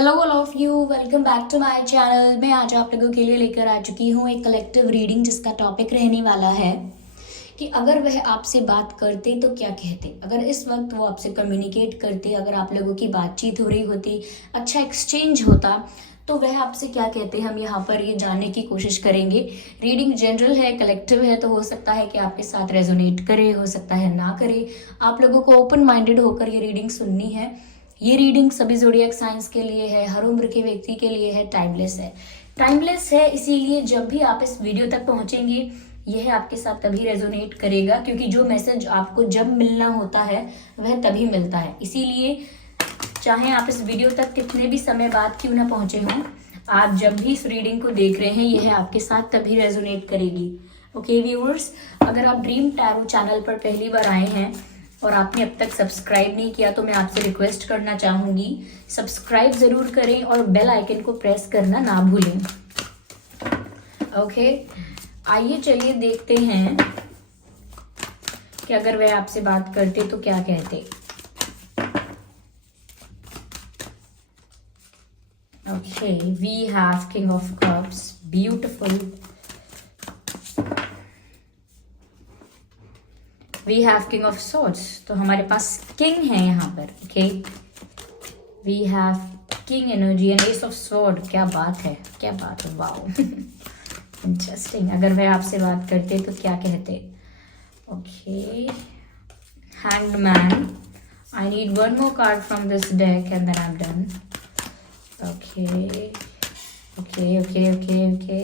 Hello all of you, welcome back to my channel. मैं आज आप लोगों के लिए लेकर आ चुकी हूँ एक कलेक्टिव रीडिंग जिसका टॉपिक रहने वाला है कि अगर वह आपसे बात करते तो क्या कहते। अगर इस वक्त वो आपसे कम्युनिकेट करते, अगर आप लोगों की बातचीत हो रही होती, अच्छा एक्सचेंज होता, तो वह आपसे क्या कहते, हम यहाँ पर ये जानने की कोशिश करेंगे। रीडिंग जनरल है, कलेक्टिव है, तो हो सकता है कि आपके साथ रेजोनेट करे, हो सकता है ना करे। आप लोगों को ओपन माइंडेड होकर ये रीडिंग सुननी है। ये रीडिंग सभी ज़ोडिएक साइंस के लिए है, हर उम्र के व्यक्ति के लिए है, टाइमलेस है। टाइमलेस है इसीलिए जब भी आप इस वीडियो तक पहुंचेंगे यह आपके साथ तभी रेजोनेट करेगा, क्योंकि जो मैसेज आपको जब मिलना होता है वह तभी मिलता है। इसीलिए चाहे आप इस वीडियो तक कितने भी समय बाद क्यों ना पहुंचे हों, आप जब भी इस रीडिंग को देख रहे हैं यह आपके साथ तभी रेजोनेट करेगी। ओके व्यूअर्स, अगर आप ड्रीम टैरो चैनल पर पहली बार आए हैं और आपने अब तक सब्सक्राइब नहीं किया तो मैं आपसे रिक्वेस्ट करना चाहूंगी, सब्सक्राइब जरूर करें और बेल आइकन को प्रेस करना ना भूलें। ओके, आइए चलिए देखते हैं कि अगर वह आपसे बात करते तो क्या कहते। Okay, we have king of cups, beautiful. We have king of swords, तो हमारे पास किंग है यहाँ पर। Okay, we have king energy and ace of sword. क्या बात है, क्या बात है, वाओ इंटरेस्टिंग। अगर वह आपसे बात करते तो क्या कहते। Okay, hanged man. I need one more card from this deck and then I am done. Okay okay okay okay okay,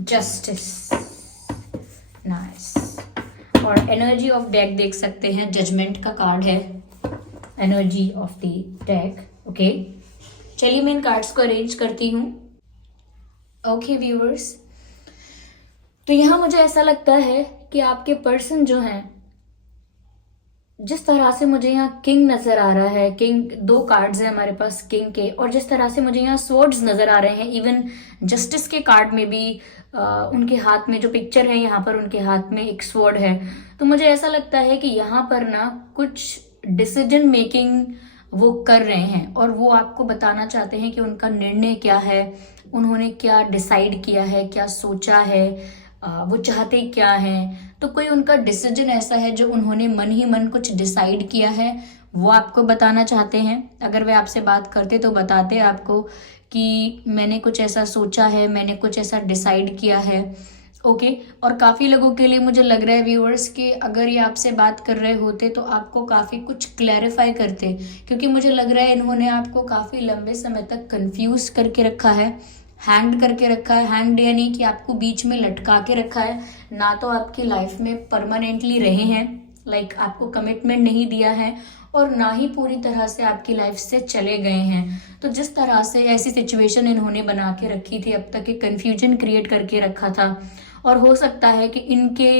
justice, nice. और एनर्जी ऑफ डेक देख सकते हैं, जजमेंट का कार्ड है energy of the deck. Okay, चलिए मैं इन cards को arrange करती हूँ। ओके व्यूअर्स, तो यहाँ मुझे ऐसा लगता है कि आपके पर्सन जो हैं, जिस तरह से मुझे यहाँ किंग नजर आ रहा है, किंग, दो कार्ड्स हैं हमारे पास किंग के, और जिस तरह से मुझे यहाँ स्वॉर्ड्स नजर आ रहे हैं, इवन जस्टिस के कार्ड में भी उनके हाथ में जो पिक्चर है यहाँ पर उनके हाथ में एक स्वॉर्ड है। तो मुझे ऐसा लगता है कि यहाँ पर ना कुछ डिसीजन मेकिंग वो कर रहे हैं और वो आपको बताना चाहते हैं कि उनका निर्णय क्या है, उन्होंने क्या डिसाइड किया है, क्या सोचा है, वो चाहते क्या हैं। तो कोई उनका डिसीजन ऐसा है जो उन्होंने मन ही मन कुछ डिसाइड किया है, वो आपको बताना चाहते हैं। अगर वे आपसे बात करते तो बताते आपको कि मैंने कुछ ऐसा सोचा है, मैंने कुछ ऐसा डिसाइड किया है। ओके, और काफ़ी लोगों के लिए मुझे लग रहा है व्यूअर्स कि अगर ये आपसे बात कर रहे होते तो आपको काफ़ी कुछ क्लैरिफाई करते, क्योंकि मुझे लग रहा है इन्होंने आपको काफ़ी लंबे समय तक कंफ्यूज करके रखा है, हैंग्ड करके रखा है। हैंग्ड यानी कि आपको बीच में लटका के रखा है, ना तो आपकी लाइफ में परमानेंटली रहे हैं, लाइक आपको कमिटमेंट नहीं दिया है, और ना ही पूरी तरह से आपकी लाइफ से चले गए हैं। तो जिस तरह से ऐसी सिचुएशन इन्होंने बना के रखी थी, अब तक एक कन्फ्यूजन क्रिएट करके रखा था, और हो सकता है कि इनके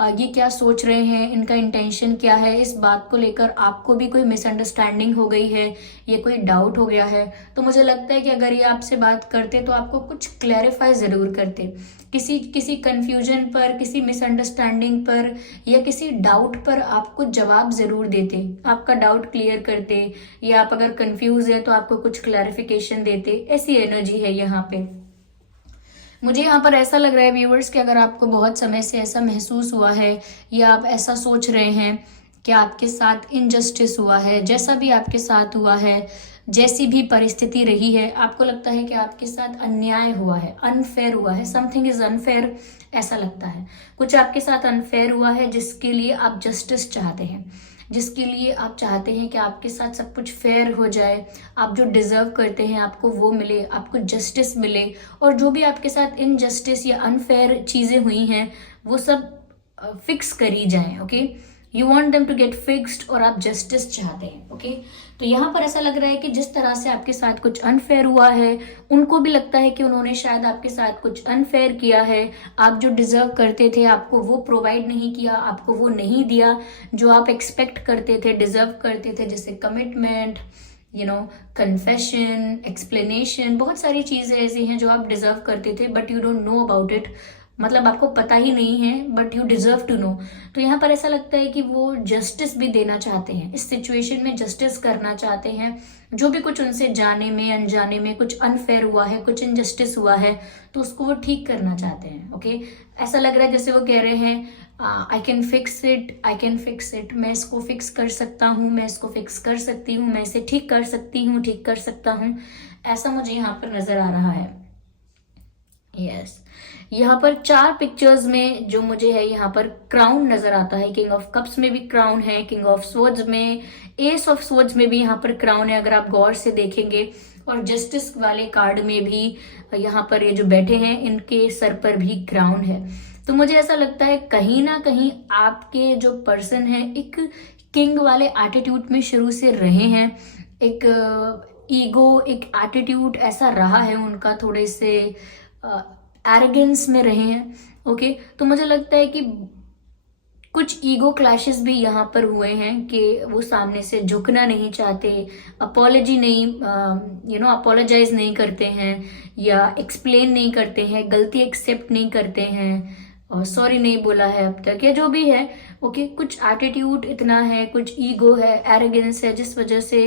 ये क्या सोच रहे हैं, इनका इंटेंशन क्या है, इस बात को लेकर आपको भी कोई मिसअंडरस्टैंडिंग हो गई है, ये कोई डाउट हो गया है। तो मुझे लगता है कि अगर ये आपसे बात करते तो आपको कुछ क्लैरिफाई ज़रूर करते, किसी कंफ्यूजन पर, किसी मिसअंडरस्टैंडिंग पर या किसी डाउट पर आपको जवाब ज़रूर देते, आपका डाउट क्लियर करते, या आप अगर कंफ्यूज हैं तो आपको कुछ क्लैरिफिकेशन देते। ऐसी एनर्जी है यहाँ पे। मुझे यहाँ पर ऐसा लग रहा है व्यूअर्स कि अगर आपको बहुत समय से ऐसा महसूस हुआ है या आप ऐसा सोच रहे हैं कि आपके साथ इनजस्टिस हुआ है, जैसा भी आपके साथ हुआ है, जैसी भी परिस्थिति रही है, आपको लगता है कि आपके साथ अन्याय हुआ है, अनफेयर हुआ है, समथिंग इज अनफेयर, ऐसा लगता है कुछ आपके साथ अनफेयर हुआ है जिसके लिए आप जस्टिस चाहते हैं, जिसके लिए आप चाहते हैं कि आपके साथ सब कुछ फेयर हो जाए, आप जो डिजर्व करते हैं आपको वो मिले, आपको जस्टिस मिले, और जो भी आपके साथ इनजस्टिस या अनफेयर चीज़ें हुई हैं वो सब फिक्स करी जाएं। Okay, you want them to get fixed, और आप जस्टिस चाहते हैं। ओके, तो यहाँ पर ऐसा लग रहा है कि जिस तरह से आपके साथ कुछ अनफेयर हुआ है, उनको भी लगता है कि उन्होंने शायद आपके साथ कुछ अनफेयर किया है, आप जो डिजर्व करते थे आपको वो प्रोवाइड नहीं किया, आपको वो नहीं दिया जो आप एक्सपेक्ट करते थे, डिजर्व करते थे, जैसे कमिटमेंट, कन्फेशन, एक्सप्लेनेशन, बहुत सारी चीज़ें ऐसी हैं जो आप डिजर्व करते थे but you don't know about it. मतलब आपको पता ही नहीं है but you deserve to know. तो यहाँ पर ऐसा लगता है कि वो जस्टिस भी देना चाहते हैं, इस सिचुएशन में जस्टिस करना चाहते हैं। जो भी कुछ उनसे जाने में अनजाने में कुछ अनफेयर हुआ है, कुछ इनजस्टिस हुआ है, तो उसको वो ठीक करना चाहते हैं। ओके, ऐसा लग रहा है जैसे वो कह रहे हैं I can fix it, I can fix it, मैं इसको फिक्स कर सकता हूँ, मैं इसको फिक्स कर सकती हूँ, मैं इसे ठीक कर सकती हूँ, ठीक कर सकता हूँ, ऐसा मुझे यहाँ पर नजर आ रहा है। यस, यहाँ पर 4 पिक्चर्स में जो मुझे है यहाँ पर क्राउन नजर आता है। किंग ऑफ कप्स में भी क्राउन है, किंग ऑफ स्वॉर्ड्स में, एस ऑफ स्वॉर्ड्स में भी यहाँ पर क्राउन है अगर आप गौर से देखेंगे, और जस्टिस वाले कार्ड में भी यहाँ पर ये जो बैठे हैं इनके सर पर भी क्राउन है। तो मुझे ऐसा लगता है कहीं ना कहीं आपके जो पर्सन है एक किंग वाले एटीट्यूड में शुरू से रहे हैं, एक ईगो, एक एटीट्यूड ऐसा रहा है उनका, थोड़े से एरोगेंस में रहे हैं। ओके, तो मुझे लगता है कि कुछ ईगो क्लैशेस भी यहाँ पर हुए हैं कि वो सामने से झुकना नहीं चाहते, अपॉलॉजी नहीं, अपोलोजाइज नहीं करते हैं, या एक्सप्लेन नहीं करते हैं, गलती एक्सेप्ट नहीं करते हैं, और सॉरी नहीं बोला है अब तक, या जो भी है। ओके, कुछ एटीट्यूड इतना है, कुछ ईगो है, एरोगेंस है, जिस वजह से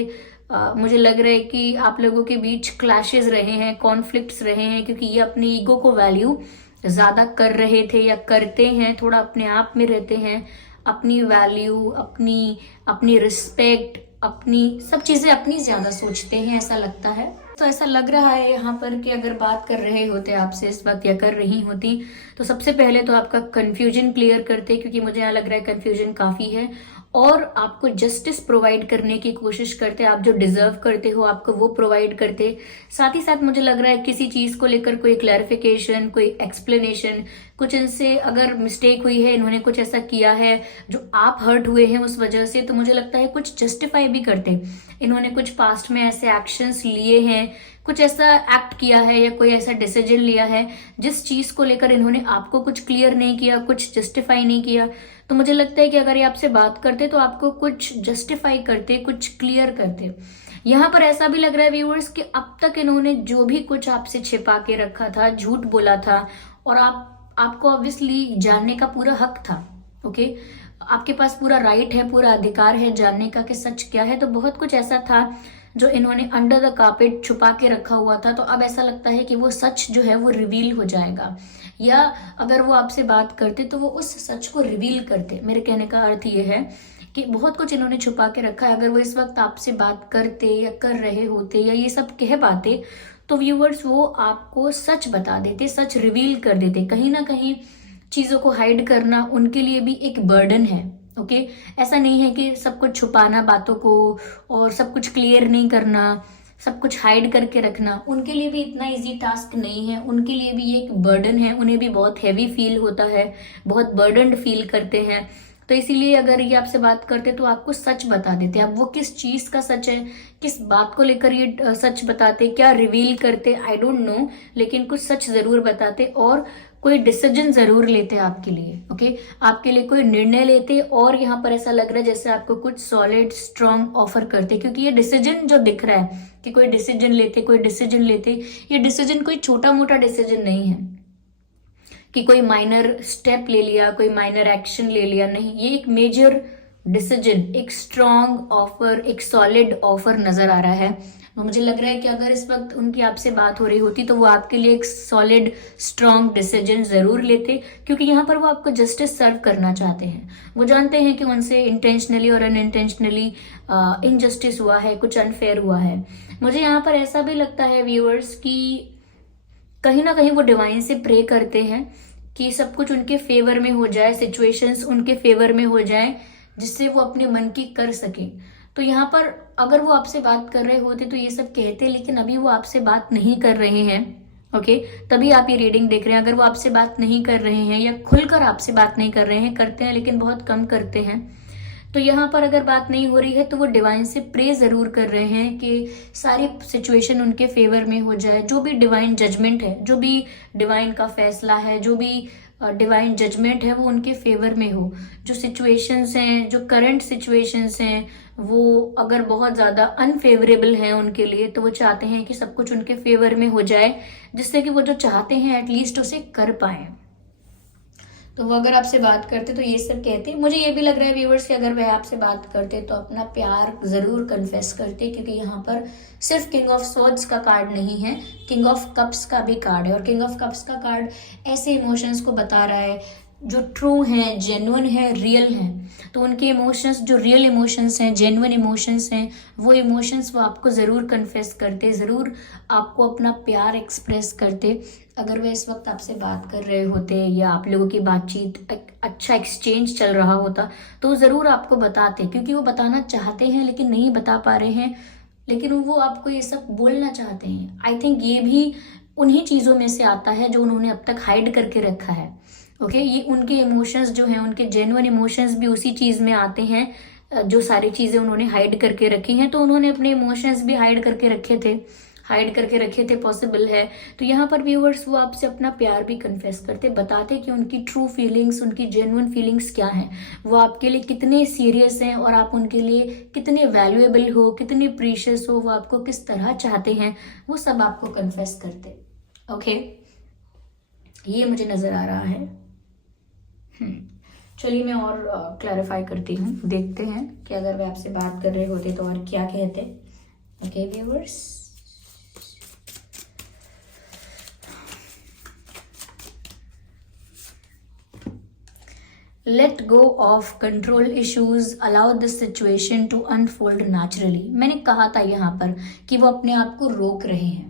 मुझे लग रहा है कि आप लोगों के बीच क्लैशेस रहे हैं, कॉन्फ्लिक्ट्स रहे हैं, क्योंकि ये अपनी ईगो को वैल्यू ज्यादा कर रहे थे या करते हैं, थोड़ा अपने आप में रहते हैं, अपनी वैल्यू, अपनी रिस्पेक्ट, अपनी सब चीजें अपनी ज्यादा सोचते हैं, ऐसा लगता है। तो ऐसा लग रहा है यहाँ पर कि अगर बात कर रहे होते आपसे इस वक्त या कर रही होती, तो सबसे पहले तो आपका कंफ्यूजन क्लियर करते, क्योंकि मुझे यहाँ लग रहा है कंफ्यूजन काफी है, और आपको जस्टिस प्रोवाइड करने की कोशिश करते, आप जो डिजर्व करते हो आपको वो प्रोवाइड करते। साथ ही साथ मुझे लग रहा है किसी चीज को लेकर कोई क्लैरिफिकेशन, कोई एक्सप्लेनेशन, कुछ इनसे अगर मिस्टेक हुई है, इन्होंने कुछ ऐसा किया है जो आप हर्ट हुए हैं उस वजह से, तो मुझे लगता है कुछ जस्टिफाई भी करते। इन्होंने कुछ पास्ट में ऐसे एक्शंस लिए हैं, कुछ ऐसा एक्ट किया है या कोई ऐसा डिसीजन लिया है जिस चीज को लेकर इन्होंने आपको कुछ क्लियर नहीं किया, कुछ जस्टिफाई नहीं किया। तो मुझे लगता है कि अगर ये आपसे बात करते तो आपको कुछ जस्टिफाई करते, कुछ क्लियर करते। यहाँ पर ऐसा भी लग रहा है व्यूअर्स कि अब तक इन्होंने जो भी कुछ आपसे छिपा के रखा था, झूठ बोला था, और आपको ऑब्वियसली जानने का पूरा हक था। ओके, आपके पास पूरा राइट है, पूरा अधिकार है जानने का कि सच क्या है। तो बहुत कुछ ऐसा था जो इन्होंने अंडर द कार्पेट छुपा के रखा हुआ था, तो अब ऐसा लगता है कि वो सच जो है वो रिवील हो जाएगा, या अगर वो आपसे बात करते तो वो उस सच को रिवील करते। मेरे कहने का अर्थ ये है कि बहुत कुछ इन्होंने छुपा के रखा है, अगर वो इस वक्त आपसे बात करते या कर रहे होते या ये सब कह पाते, तो व्यूअर्स वो आपको सच बता देते, सच रिवील कर देते। कहीं ना कहीं चीजों को हाइड करना उनके लिए भी एक बर्डन है। ओके, ऐसा नहीं है कि सब कुछ छुपाना बातों को और सब कुछ क्लियर नहीं करना, सब कुछ हाइड करके रखना उनके लिए भी इतना इजी टास्क नहीं है, उनके लिए भी ये एक बर्डन है, उन्हें भी बहुत हैवी फील होता है, बहुत बर्डनड फील करते हैं। तो इसीलिए अगर ये आपसे बात करते तो आपको सच बता देते। अब वो किस चीज का सच है, किस बात को लेकर ये सच बताते, क्या रिवील करते, आई डोंट नो, लेकिन कुछ सच जरूर बताते और कोई डिसीजन जरूर लेते आपके लिए। ओके, आपके लिए कोई निर्णय लेते, और यहाँ पर ऐसा लग रहा है जैसे आपको कुछ सॉलिड स्ट्रॉन्ग ऑफर करते, क्योंकि ये डिसीजन जो दिख रहा है कि कोई डिसीजन लेते, कोई डिसीजन लेते, ये डिसीजन कोई छोटा मोटा डिसीजन नहीं है कि कोई माइनर स्टेप ले लिया, कोई माइनर एक्शन ले लिया, नहीं, ये एक मेजर डिसीजन, एक स्ट्रॉन्ग ऑफर, एक सॉलिड ऑफर नजर आ रहा है। मुझे लग रहा है कि अगर इस वक्त उनकी आपसे बात हो रही होती तो वो आपके लिए एक सॉलिड स्ट्रॉन्ग डिसीजन जरूर लेते, क्योंकि यहाँ पर वो आपको जस्टिस सर्व करना चाहते हैं। वो जानते हैं कि उनसे इंटेंशनली और अनइंटेंशनली इनजस्टिस हुआ है, कुछ अनफेयर हुआ है। मुझे यहाँ पर ऐसा भी लगता है व्यूअर्स कि कहीं ना कहीं वो डिवाइन से प्रे करते हैं कि सब कुछ उनके फेवर में हो जाए, सिचुएशंस उनके फेवर में हो जाए, जिससे वो अपने मन की कर सके। तो यहाँ पर अगर वो आपसे बात कर रहे होते तो ये सब कहते, लेकिन अभी वो आपसे बात नहीं कर रहे हैं। ओके, तभी आप ये रीडिंग देख रहे हैं। अगर वो आपसे बात नहीं कर रहे हैं या खुलकर आपसे बात नहीं कर रहे हैं, करते हैं लेकिन बहुत कम करते हैं, तो यहाँ पर अगर बात नहीं हो रही है तो वो डिवाइन से प्रे जरूर कर रहे हैं कि सारी सिचुएशन उनके फेवर में हो जाए। जो भी डिवाइन जजमेंट है, जो भी डिवाइन का फैसला है, जो भी डिवाइन जजमेंट है वो उनके फेवर में हो। जो सिचुएशंस हैं, जो करंट सिचुएशंस हैं, वो अगर बहुत ज़्यादा अनफेवरेबल हैं उनके लिए, तो वो चाहते हैं कि सब कुछ उनके फेवर में हो जाए, जिससे कि वो जो चाहते हैं एटलीस्ट उसे कर पाए। तो वो अगर आपसे बात करते तो ये सब कहते। मुझे ये भी लग रहा है व्यूअर्स कि अगर वह आपसे बात करते तो अपना प्यार जरूर कन्फेस करते, क्योंकि यहाँ पर सिर्फ किंग ऑफ स्वॉर्ड्स का कार्ड नहीं है, किंग ऑफ कप्स का भी कार्ड है। और किंग ऑफ कप्स का कार्ड ऐसे इमोशंस को बता रहा है जो ट्रू हैं, जेन्युइन है, रियल हैं। तो उनके इमोशंस जो रियल इमोशंस हैं, जेन्युइन इमोशंस हैं, वो इमोशंस वो आपको ज़रूर कन्फेस करते, ज़रूर आपको अपना प्यार एक्सप्रेस करते। अगर वे इस वक्त आपसे बात कर रहे होते या आप लोगों की बातचीत अच्छा एक्सचेंज चल रहा होता तो ज़रूर आपको बताते, क्योंकि वो बताना चाहते हैं लेकिन नहीं बता पा रहे हैं, लेकिन वो आपको ये सब बोलना चाहते हैं। आई थिंक ये भी उन्हीं चीज़ों में से आता है जो उन्होंने अब तक हाइड करके रखा है। ओके ये उनके इमोशंस जो हैं, उनके जेन्युइन इमोशंस भी उसी चीज़ में आते हैं जो सारी चीज़ें उन्होंने हाइड करके रखी हैं। तो उन्होंने अपने इमोशंस भी हाइड करके रखे थे, पॉसिबल है। तो यहाँ पर व्यूअर्स वो आपसे अपना प्यार भी कन्फेस करते, बताते कि उनकी ट्रू फीलिंग्स, उनकी जेन्युइन फीलिंग्स क्या हैं, वो आपके लिए कितने सीरियस हैं और आप उनके लिए कितने वैल्यूएबल हो, कितने प्रीशियस हो, वो आपको किस तरह चाहते हैं, वो सब आपको कन्फेस करते। ओके ये मुझे नज़र आ रहा है। चलिए मैं और क्लैरिफाई करती हूँ, देखते हैं कि अगर वे आपसे बात कर रहे होते तो और क्या कहते। Okay viewers, let go of control issues, allow this situation to unfold naturally. मैंने कहा था यहाँ पर कि वो अपने आप को रोक रहे हैं,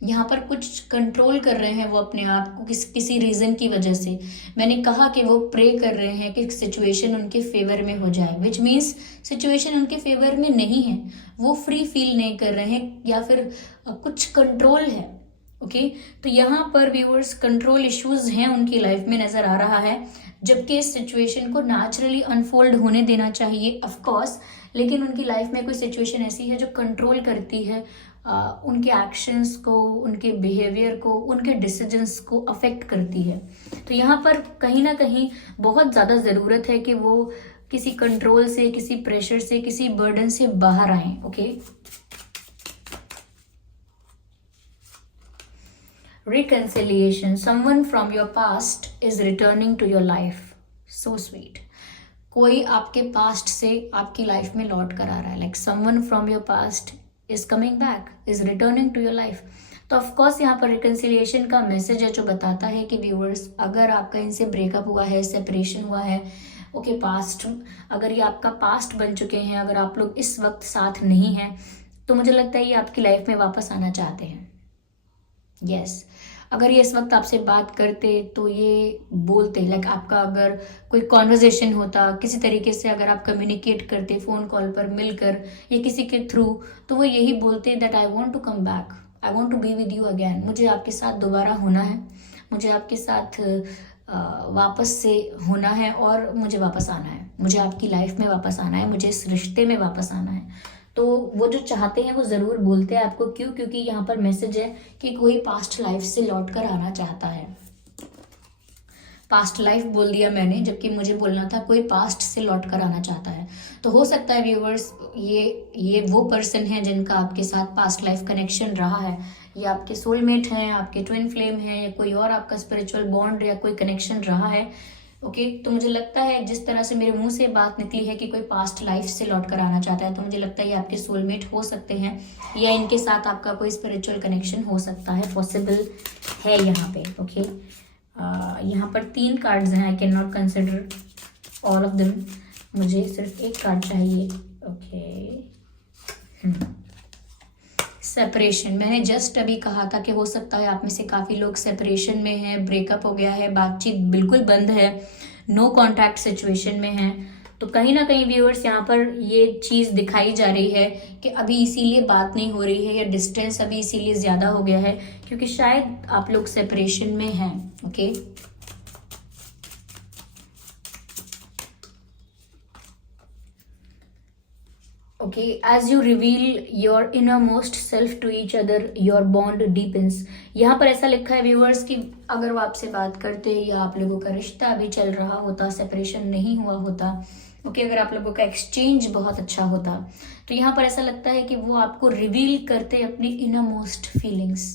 यहाँ पर कुछ कंट्रोल कर रहे हैं वो अपने आप को किसी रीजन की वजह से। मैंने कहा कि वो प्रे कर रहे हैं कि सिचुएशन उनके फेवर में हो जाए, विच मीन्स सिचुएशन उनके फेवर में नहीं है, वो फ्री फील नहीं कर रहे हैं या फिर कुछ कंट्रोल है। ओके तो यहाँ पर व्यूअर्स कंट्रोल इश्यूज हैं उनकी लाइफ में नजर आ रहा है, जबकि इस सिचुएशन को नेचुरली अनफोल्ड होने देना चाहिए ऑफ कोर्स, लेकिन उनकी लाइफ में कोई सिचुएशन ऐसी है जो कंट्रोल करती है उनके एक्शंस को, उनके बिहेवियर को, उनके डिसीजंस को अफेक्ट करती है। तो यहाँ पर कहीं ना कहीं बहुत ज़्यादा ज़रूरत है कि वो किसी कंट्रोल से, किसी प्रेशर से, किसी बर्डन से बाहर आए। Okay reconciliation, someone from your past is returning to your life, so sweet. कोई आपके पास्ट से आपकी लाइफ में लौट कर आ रहा है, like someone from your past is coming back, is returning to your life. तो ऑफकोर्स यहाँ पर रिकन्सिलिएशन का मैसेज है जो बताता है कि व्यूअर्स अगर आपका इनसे ब्रेकअप हुआ है, सेपरेशन हुआ है, ओके पास्ट, अगर ये आपका पास्ट बन चुके हैं, अगर आप लोग इस वक्त साथ नहीं हैं, तो मुझे लगता है ये आपकी लाइफ में वापस आना चाहते हैं। यस अगर ये इस वक्त आपसे बात करते तो ये बोलते, लाइक आपका अगर कोई कॉन्वर्जेशन होता, किसी तरीके से अगर आप कम्युनिकेट करते फ़ोन कॉल पर मिलकर या किसी के थ्रू, तो वो यही बोलते that I want to come back, I want to be with you again. मुझे आपके साथ दोबारा होना है, मुझे आपके साथ वापस से होना है और मुझे वापस आना है, मुझे आपकी लाइफ में वापस आना है, मुझे इस रिश्ते में वापस आना है। तो वो जो चाहते हैं वो ज़रूर बोलते हैं आपको। क्यों? क्योंकि यहाँ पर मैसेज है कि कोई पास्ट लाइफ से लौट कर आना चाहता है। पास्ट लाइफ बोल दिया मैंने, जबकि मुझे बोलना था कोई पास्ट से लौट कर आना चाहता है। तो हो सकता है व्यूअर्स ये वो पर्सन है जिनका आपके साथ पास्ट लाइफ कनेक्शन रहा है, या आपके सोलमेट हैं, आपके ट्विन फ्लेम हैं, या कोई और आपका स्पिरिचुअल बॉन्ड या कोई कनेक्शन रहा है। ओके तो मुझे लगता है जिस तरह से मेरे मुंह से बात निकली है कि कोई पास्ट लाइफ से लौट कर आना चाहता है, तो मुझे लगता है ये आपके सोलमेट हो सकते हैं या इनके साथ आपका कोई स्पिरिचुअल कनेक्शन हो सकता है, पॉसिबल है यहाँ पे। ओके यहाँ पर 3 कार्ड्स हैं, I can not consider all of them, मुझे सिर्फ एक कार्ड चाहिए। ओके सेपरेशन, मैंने जस्ट अभी कहा था कि हो सकता है आप में से काफ़ी लोग सेपरेशन में हैं, ब्रेकअप हो गया है, बातचीत बिल्कुल बंद है, नो कॉन्टैक्ट सिचुएशन में हैं। तो कहीं ना कहीं व्यूअर्स यहाँ पर ये चीज़ दिखाई जा रही है कि अभी इसीलिए बात नहीं हो रही है, या डिस्टेंस अभी इसीलिए ज़्यादा हो गया है क्योंकि शायद आप लोग सेपरेशन में हैं। Okay Okay, as you reveal your innermost self to each other, your bond deepens. यहाँ पर ऐसा लिखा है व्यूअर्स कि अगर वो आपसे बात करते या आप लोगों का रिश्ता अभी चल रहा होता, सेपरेशन नहीं हुआ होता, ओके अगर आप लोगों का एक्सचेंज बहुत अच्छा होता, तो यहाँ पर ऐसा लगता है कि वो आपको रिवील करते अपनी इनरमोस्ट फीलिंग्स।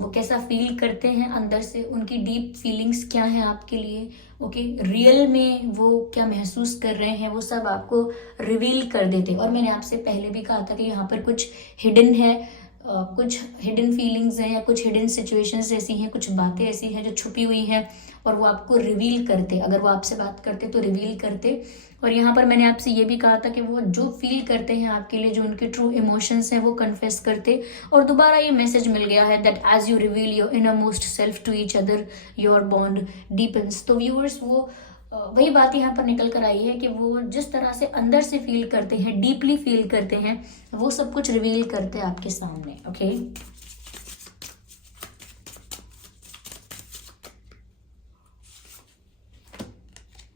वो कैसा फील करते हैं अंदर से, उनकी डीप फीलिंग्स क्या हैं आपके लिए, ओके, रियल में वो क्या महसूस कर रहे हैं वो सब आपको रिवील कर देते। और मैंने आपसे पहले भी कहा था कि यहाँ पर कुछ हिडन है, कुछ हिडन फीलिंग्स हैं या कुछ हिडन सिचुएशंस ऐसी हैं, कुछ बातें ऐसी हैं जो छुपी हुई हैं और वो आपको रिवील करते, अगर वो आपसे बात करते तो रिवील करते। और यहाँ पर मैंने आपसे ये भी कहा था कि वो जो फील करते हैं आपके लिए, जो उनके ट्रू इमोशंस हैं वो कन्फेस करते। और दोबारा ये मैसेज मिल गया है that as you reveal your innermost self to each other your bond deepens. तो व्यूअर्स वो वही बात यहाँ पर निकल कर आई है कि वो जिस तरह से अंदर से फील करते हैं, डीपली फील करते हैं, वो सब कुछ रिवील करते हैं आपके सामने। Okay,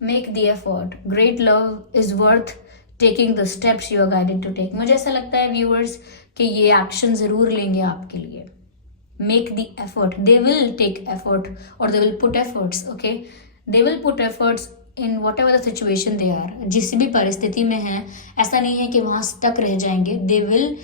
make the effort, great love is worth taking the steps you are guided to take. मुझे ऐसा लगता है व्यूअर्स कि ये एक्शन जरूर लेंगे आपके लिए। Make the effort, they will take effort और they will put efforts. Okay, they will put efforts in whatever the situation they are. जिस भी परिस्थिति में है, ऐसा नहीं है कि वहां स्टक रह जाएंगे। They will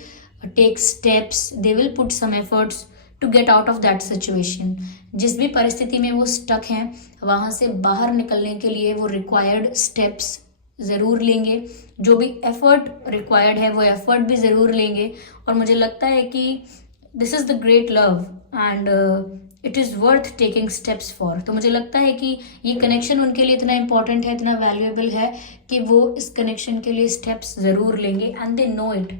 take steps, they will put some efforts to get out of that situation. जिस भी परिस्थिति में वो स्टक हैं, वहां से बाहर निकलने के लिए वो रिक्वायर्ड स्टेप्स ज़रूर लेंगे। जो भी एफर्ट रिक्वायर्ड है वो एफर्ट भी ज़रूर लेंगे। और मुझे लगता है कि this is the great love and it is worth taking steps for. तो मुझे लगता है कि ये कनेक्शन उनके लिए इतना इंपॉर्टेंट है, इतना वैल्यूएबल है कि वो इस कनेक्शन के लिए स्टेप्स ज़रूर लेंगे। एंड दे नो इट,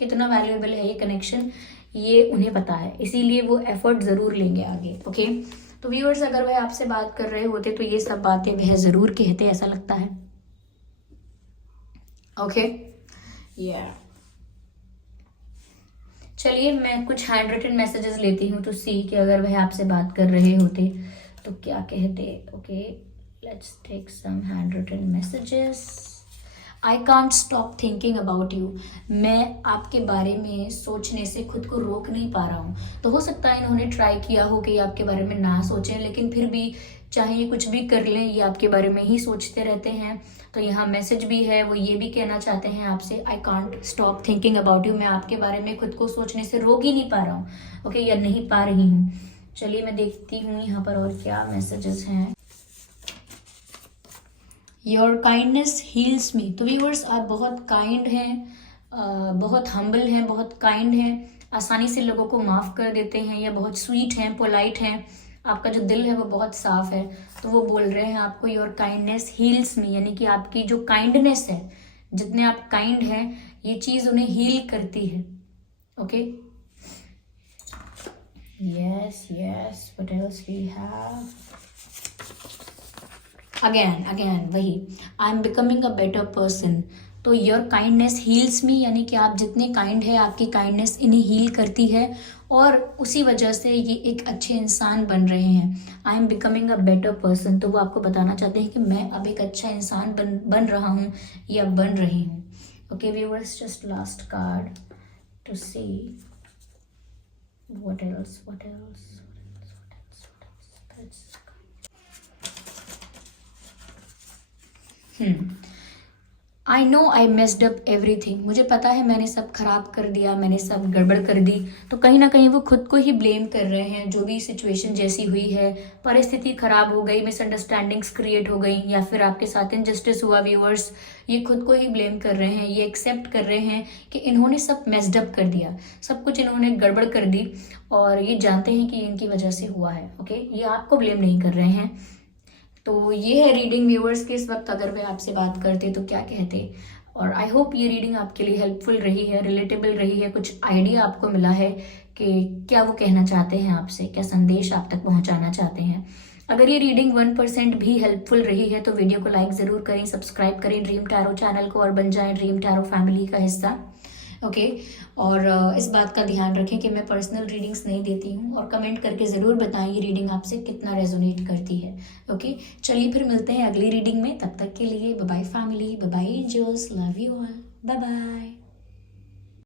कितना वैल्यूएबल है ये कनेक्शन, ये उन्हें पता है, इसीलिए वो एफर्ट ज़रूर लेंगे आगे। ओके, तो व्यूअर्स अगर वह आपसे बात कर रहे होते तो ये सब बातें वह ज़रूर कहते, ऐसा लगता है। ओके, या चलिए मैं कुछ हैंड रिटन मैसेजेस लेती हूँ टू सी कि अगर वह आपसे बात कर रहे होते तो क्या कहते। Okay, let's take some hand written messages. I can't stop thinking about you, मैं आपके बारे में सोचने से खुद को रोक नहीं पा रहा हूँ। तो हो सकता है इन्होंने ट्राई किया हो कि आपके बारे में ना सोचें, लेकिन फिर भी चाहे ये कुछ भी कर लें, ये आपके बारे में ही सोचते रहते हैं। तो यहाँ मैसेज भी है, वो ये भी कहना चाहते हैं आपसे, आई can't stop thinking about you, मैं आपके बारे में खुद को सोचने से रोक ही नहीं पा रहा हूँ। ओके, या नहीं पा रही हूँ। चलिए मैं देखती हूँ यहाँ पर और क्या मैसेजेस हैं। योर काइंडनेस हील्स मी। तो व्यूअर्स आप बहुत काइंड हैं, बहुत हम्बल हैं, बहुत काइंड हैं, आसानी से लोगों को माफ़ कर देते हैं, या बहुत स्वीट हैं, पोलाइट हैं, आपका जो दिल है वो बहुत साफ है। तो वो बोल रहे हैं आपको योर काइंडनेस हील्स मी, यानी कि आपकी जो काइंडनेस है, जितने आप काइंड हैं, ये चीज़ उन्हें हील करती है। Okay, yes yes, what else we have. Again वही, I am becoming a better person. तो योर काइंडनेस हील्स मी, यानी कि आप जितने काइंड है, आपकी काइंडनेस इन्हें हील करती है और उसी वजह से ये एक अच्छे इंसान बन रहे हैं। आई am becoming a better person, तो वो आपको बताना चाहते हैं कि मैं अब एक अच्छा इंसान बन रहा हूँ या बन रही हूँ। Okay viewers, just last card to see what else. I know I messed up everything, मुझे पता है मैंने सब खराब कर दिया, मैंने सब गड़बड़ कर दी। तो कहीं ना कहीं वो खुद को ही ब्लेम कर रहे हैं। जो भी सिचुएशन जैसी हुई है, परिस्थिति खराब हो गई, मिसअंडरस्टैंडिंग्स क्रिएट हो गई, या फिर आपके साथ इनजस्टिस हुआ व्यूअर्स, ये खुद को ही ब्लेम कर रहे हैं। ये एक्सेप्ट कर रहे हैं कि इन्होंने सब मेस्ड अप कर दिया, सब कुछ इन्होंने गड़बड़ कर दी, और ये जानते हैं कि इनकी वजह से हुआ है। ओके, ये आपको ब्लेम नहीं कर रहे हैं। तो ये है रीडिंग व्यूअर्स के इस वक्त अगर वे आपसे बात करते तो क्या कहते। और आई होप ये रीडिंग आपके लिए हेल्पफुल रही है, रिलेटेबल रही है, कुछ आइडिया आपको मिला है कि क्या वो कहना चाहते हैं आपसे, क्या संदेश आप तक पहुंचाना चाहते हैं। अगर ये रीडिंग 1% भी हेल्पफुल रही है तो वीडियो को लाइक ज़रूर करें, सब्सक्राइब करें ड्रीम टैरो चैनल को और बन जाएं ड्रीम टैरो फैमिली का हिस्सा। ओके, और इस बात का ध्यान रखें कि मैं पर्सनल रीडिंग्स नहीं देती हूँ, और कमेंट करके ज़रूर बताएं ये रीडिंग आपसे कितना रेजोनेट करती है। ओके, चलिए फिर मिलते हैं अगली रीडिंग में। तब तक के लिए bye bye family, bye bye angels, love you all, bye bye.